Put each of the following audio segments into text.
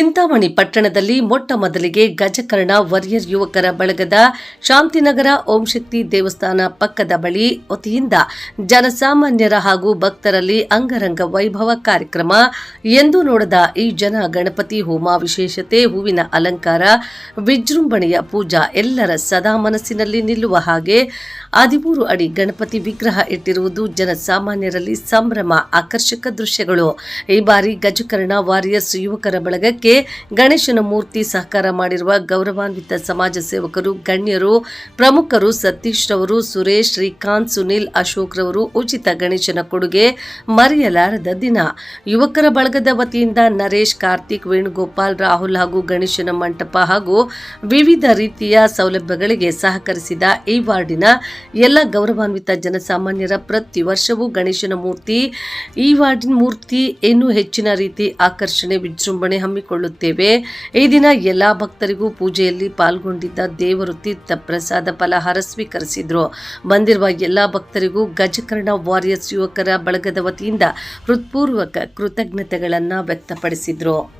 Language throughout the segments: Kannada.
ಚಿಂತಾಮಣಿ ಪಟ್ಟಣದಲ್ಲಿ ಮೊಟ್ಟ ಮೊದಲಿಗೆ ಗಜಕರ್ಣ ವರಿಯರ್ ಯುವಕರ ಬಳಗದ ಶಾಂತಿನಗರ ಓಂ ಶಕ್ತಿ ದೇವಸ್ಥಾನ ಪಕ್ಕದ ಬಳಿ ವತಿಯಿಂದ ಜನಸಾಮಾನ್ಯರ ಹಾಗೂ ಭಕ್ತರಲ್ಲಿ ಅಂಗರಂಗ ವೈಭವ ಕಾರ್ಯಕ್ರಮ. ಎಂದು ನೋಡದ ಈ ಜನ ಗಣಪತಿ ಹೋಮ ವಿಶೇಷತೆ, ಹೂವಿನ ಅಲಂಕಾರ, ವಿಜೃಂಭಣೆಯ ಪೂಜಾ ಎಲ್ಲರ ಸದಾ ಮನಸ್ಸಿನಲ್ಲಿ ನಿಲ್ಲುವ ಹಾಗೆ ಹದಿಮೂರು ಅಡಿ ಗಣಪತಿ ವಿಗ್ರಹ ಇಟ್ಟಿರುವುದು ಜನಸಾಮಾನ್ಯರಲ್ಲಿ ಸಂಭ್ರಮ, ಆಕರ್ಷಕ ದೃಶ್ಯಗಳು. ಈ ಬಾರಿ ಗಜಕರ್ಣ ವಾರಿಯರ್ಸ್ ಯುವಕರ ಬಳಗಕ್ಕೆ ಗಣೇಶನ ಮೂರ್ತಿ ಸಹಕಾರ ಮಾಡಿರುವ ಗೌರವಾನ್ವಿತ ಸಮಾಜ ಸೇವಕರು, ಗಣ್ಯರು, ಪ್ರಮುಖರು ಸತೀಶ್ ರವರು, ಸುರೇಶ್, ಶ್ರೀಕಾಂತ್, ಸುನಿಲ್, ಅಶೋಕ್ ರವರು ಉಚಿತ ಗಣೇಶನ ಕೊಡುಗೆ ಮರೆಯಲಾರದ ದಿನ. ಯುವಕರ ಬಳಗದ ವತಿಯಿಂದ ನರೇಶ್, ಕಾರ್ತಿಕ್, ವೇಣುಗೋಪಾಲ್, ರಾಹುಲ್ ಹಾಗೂ ಗಣೇಶನ ಮಂಟಪ ಹಾಗೂ ವಿವಿಧ ರೀತಿಯ ಸೌಲಭ್ಯಗಳಿಗೆ ಸಹಕರಿಸಿದ ಈ ವಾರ್ಡಿನ ಎಲ್ಲ ಗೌರವಾನ್ವಿತ ಜನಸಾಮಾನ್ಯರ ಪ್ರತಿ ವರ್ಷವೂ ಗಣೇಶನ ಮೂರ್ತಿ, ಈ ವಾರ್ಡಿನ ಮೂರ್ತಿ ಇನ್ನೂ ಹೆಚ್ಚಿನ ರೀತಿ ಆಕರ್ಷಣೆ, ವಿಜೃಂಭಣೆ ಹಮ್ಮಿಕೊಳ್ಳುತ್ತೇವೆ. ಈ ದಿನ ಎಲ್ಲ ಭಕ್ತರಿಗೂ ಪೂಜೆಯಲ್ಲಿ ಪಾಲ್ಗೊಂಡಿದ್ದ ದೇವರು ತೀರ್ಥ ಪ್ರಸಾದ ಫಲಹಾರ ಸ್ವೀಕರಿಸಿದ್ರು. ಬಂದಿರುವ ಎಲ್ಲ ಭಕ್ತರಿಗೂ ಗಜಕರ್ಣ ವಾರಿಯರ್ಸ್ ಯುವಕರ ಬಳಗದ ವತಿಯಿಂದ ಹೃತ್ಪೂರ್ವಕ ಕೃತಜ್ಞತೆಗಳನ್ನು ವ್ಯಕ್ತಪಡಿಸಿದ್ರು.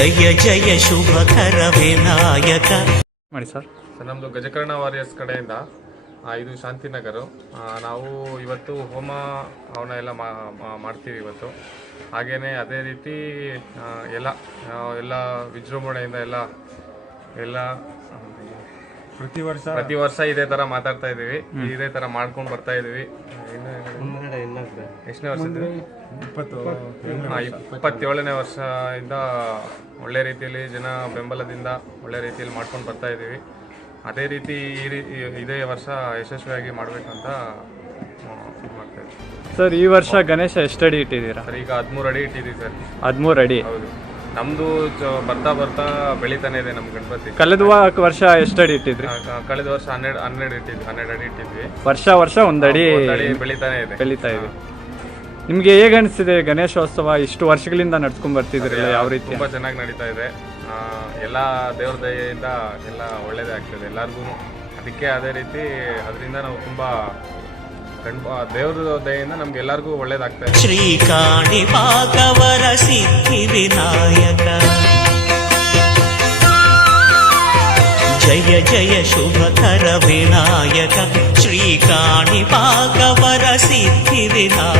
ಜಯ ಜಯ ಶುಭಕರ ವಿನಾಯಕ ಮಾಡಿ ಸರ್. ಸರ್ ನಮ್ಮದು ಗಜಕರ್ಣ ವಾರಿಯರ್ಸ್ ಕಡೆಯಿಂದ ಇದು ಶಾಂತಿನಗರ ನಾವು ಇವತ್ತು ಹೋಮ ಅವನ ಎಲ್ಲ ಮಾಡ್ತೀವಿ ಇವತ್ತು. ಹಾಗೆಯೇ ಅದೇ ರೀತಿ ಎಲ್ಲ ಎಲ್ಲ ವಿಜೃಂಭಣೆಯಿಂದ ಎಲ್ಲ ಎಲ್ಲ ಪ್ರತಿ ವರ್ಷ ಪ್ರತಿ ವರ್ಷ ಇದೇ ತರ ಮಾತಾಡ್ತಾ ಇದೀವಿ ಇದೇ ತರ ಮಾಡ್ಕೊಂಡು ಬರ್ತಾ ಇದೀವಿ ಎಷ್ಟನೇ ವರ್ಷ ಇಪ್ಪತ್ತು ಇಪ್ಪತ್ತೇಳನೇ ವರ್ಷದಿಂದ ಒಳ್ಳೆ ರೀತಿಯಲ್ಲಿ ಜನ ಬೆಂಬಲದಿಂದ ಒಳ್ಳೆ ರೀತಿಯಲ್ಲಿ ಮಾಡ್ಕೊಂಡು ಬರ್ತಾ ಇದೀವಿ ಅದೇ ರೀತಿ ಈ ರೀತಿ ಇದೇ ವರ್ಷ ಯಶಸ್ವಿಯಾಗಿ ಮಾಡಬೇಕಂತ ಮಾಡ್ತಾ ಇದ್ದೀವಿ. ಸರ್ ಈ ವರ್ಷ ಗಣೇಶ ಎಷ್ಟಡಿ ಇಟ್ಟಿದ್ದೀರಾ? ಸರ್ ಈಗ ಹದಿಮೂರು ಅಡಿ ಇಟ್ಟಿದ್ದೀವಿ ಸರ್. ಹದಿಮೂರು ಅಡಿ ಹೌದು. ನಮ್ಮದು ಬರ್ತಾ ಬರ್ತಾ ಬೆಳಿತಾನೆ ಇದೆ ನಮ್ಮ ಗಣಪತಿ. ಕಳೆದ ವ- ವರ್ಷ ಎಷ್ಟಡಿ ಇಟ್ಟಿದ್ರಿ? ಆ, ಕ- ಕಳೆದ ವರ್ಷ ಹನ್ನೆರಡು ಹನ್ನೆರಡು ಇಟ್ಟಿದ್ವಿ ಹನ್ನೆರಡು ಅಡಿ ಇಟ್ಟಿದ್ವಿ. ವರ್ಷ ವರ್ಷ ಒಂದಡಿ ಬೆಳಿತಾನೆ ಅಡಿ ಬೆಳೀತಾನೆ ಇದೆ. ಬೆಳಿತಾ ಇದೆ. ನಿಮ್ಗೆ ಹೇಗೆ ಅನಿಸ್ತಿದೆ ಗಣೇಶೋತ್ಸವ? ಇಷ್ಟು ವರ್ಷಗಳಿಂದ ನಡ್ಸ್ಕೊಂಡ್ ಬರ್ತಿದ್ರಿ ಯಾವ ರೀತಿ? ತುಂಬಾ ಚೆನ್ನಾಗಿ ನಡೀತಾ ಇದೆ. ಆ, ಎಲ್ಲ ದೇವ್ರ ದಯೆಯಿಂದ ಎಲ್ಲ ಒಳ್ಳೇದೇ ಆಗ್ತದೆ ಎಲ್ಲರಿಗೂ ಅದಕ್ಕೆ ಅದೇ ರೀತಿ ಅದರಿಂದ ನಾವು ತುಂಬಾ ಗಣಪ ದೇವ್ರ ದಯೆಯಿಂದ ನಮ್ಗೆ ಎಲ್ಲರಿಗೂ ಒಳ್ಳೇದಾಗ್ತಾ ಇದೆ. ಶ್ರೀಕಾಣಿ ಭಾಗವರ ಸಿದ್ಧಿ ವಿನಾಯಕ. ಜಯ ಜಯ ಶುಭಕರ ವಿನಾಯಕ. ಶ್ರೀಕಾಣಿ ಭಾಗವರ ಸಿದ್ಧಿ ವಿನಾಯಕ.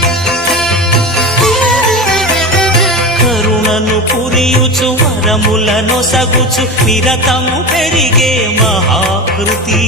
కరుణను పురియుచు వరములను సగుచు నిరతము పెరిగే మహాకృతి.